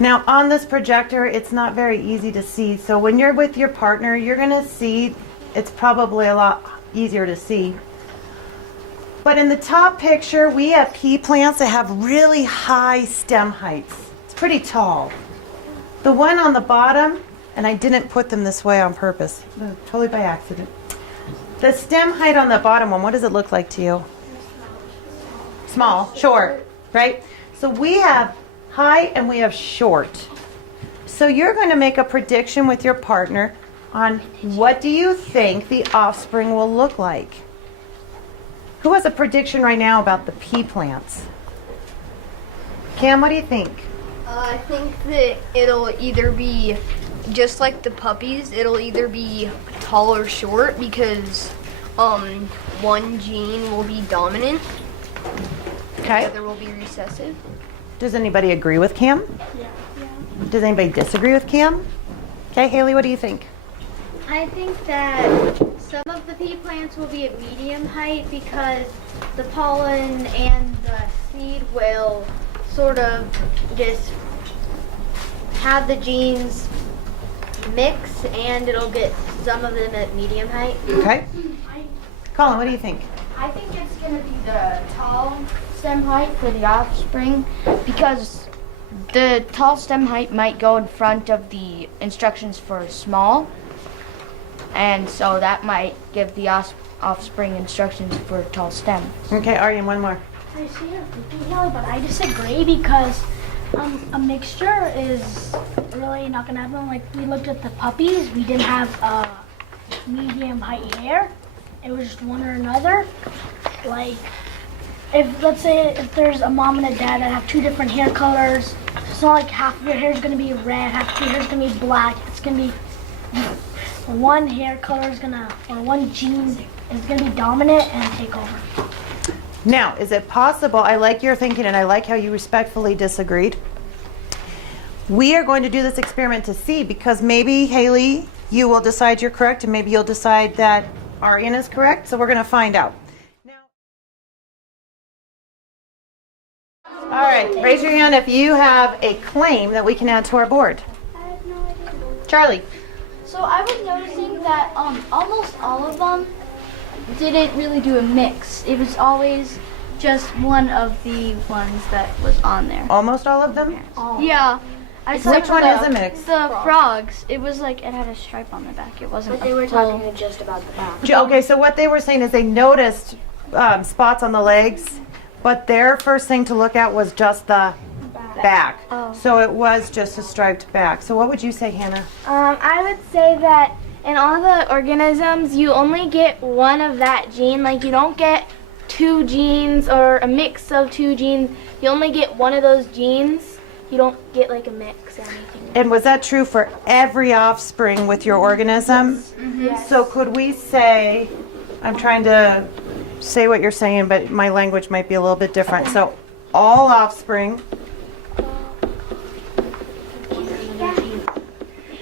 Now on this projector, it's not very easy to see. So when you're with your partner, you're gonna see, it's probably a lot easier to see. But in the top picture, we have pea plants that have really high stem heights. It's pretty tall. The one on the bottom, and I didn't put them this way on purpose, totally by accident. The stem height on the bottom one, what does it look like to you? Small, short, right? So we have high and we have short. So you're going to make a prediction with your partner on what do you think the offspring will look like. Who has a prediction right now about the pea plants? Cam, what do you think? I think that it'll either be just like the puppies, it'll either be tall or short because one gene will be dominant, Okay. the other will be recessive. Does anybody agree with Cam? Yeah. Does anybody disagree with Cam? Okay, Haley, what do you think? I think that some of the pea plants will be at medium height because the pollen and the seed will sort of just have the genes mix and it'll get some of them at medium height. Okay. Colin, what do you think? I think it's going to be the tall stem height for the offspring because the tall stem height might go in front of the instructions for small, and so that might give the offspring instructions for tall stem. Okay, Aryan, one more. I see your thinking, Haley, but I disagree because a mixture is really not gonna happen. Like we looked at the puppies, we didn't have medium height hair. It was just one or another. Like if let's say if there's a mom and a dad that have two different hair colors, it's not like half of your hair is gonna be red, half of your hair is gonna be black. It's gonna be one hair color is gonna or one gene is gonna be dominant and take over. Now, is it possible, I like your thinking and I like how you respectfully disagreed. We are going to do this experiment to see because maybe, Haley, you will decide you're correct and maybe you'll decide that Aryan is correct. So we're going to find out. Now, all right, raise your hand if you have a claim that we can add to our board. Charlie. So I was noticing that almost all of them didn't really do a mix. It was always just one of the ones that was on there. Almost all of them? Yeah. Which one is a mix? The frogs. It was like it had a stripe on the back. It wasn't. But they were talking just about the back. Okay, so what they were saying is they noticed spots on the legs, but their first thing to look at was just the back. So it was just a striped back. So what would you say, Hannah? I would say that in all the organisms, you only get one of that gene. Like you don't get two genes or a mix of two genes. You only get one of those genes. You don't get like a mix or anything. And was that true for every offspring with your organism? Mm-hmm. Yes. So could we say, I'm trying to say what you're saying, but my language might be a little bit different. So all offspring.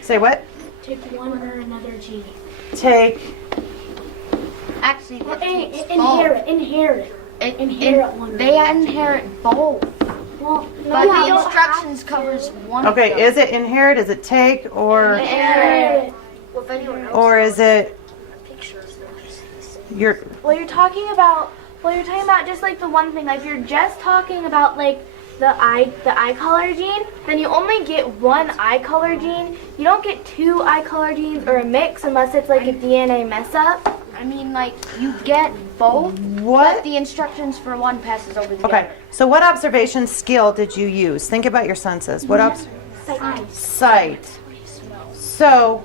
Say what? Take one or another gene. Take. Actually, Inherit one. They inherit both, Well, no, but you the don't instructions covers one. of Okay, them. is it inherit? Is it take? Or inherit. or is it your? Well, you're talking about just like the one thing. Like if you're just talking about like the eye color gene, then you only get one eye color gene. You don't get two eye color genes or a mix unless it's like a DNA mess up. I mean, like you get both, What? but the instructions for one passes over the Okay, other. so what observation skill did you use? Think about your senses. What sight. So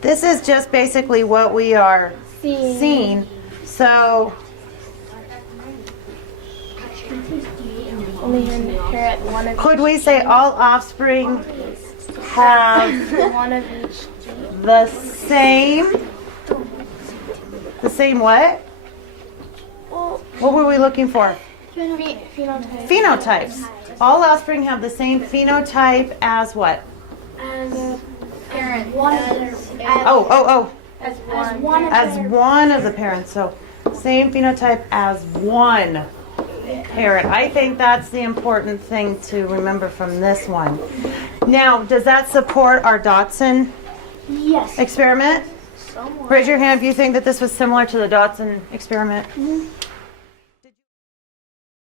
this is just basically what we are seeing. So Only inherit one of could we say all offspring have one of each. the same? The same what? What were we looking for? Phenotype. Phenotypes. All offspring have the same phenotype as what? As Parent. one of their. Oh. As As one. one of As their. one of the parents. So same phenotype as one parent. I think that's the important thing to remember from this one. Now, does that support our Dotson Yes. experiment? Somewhat. Raise your hand if you think that this was similar to the Dotson experiment.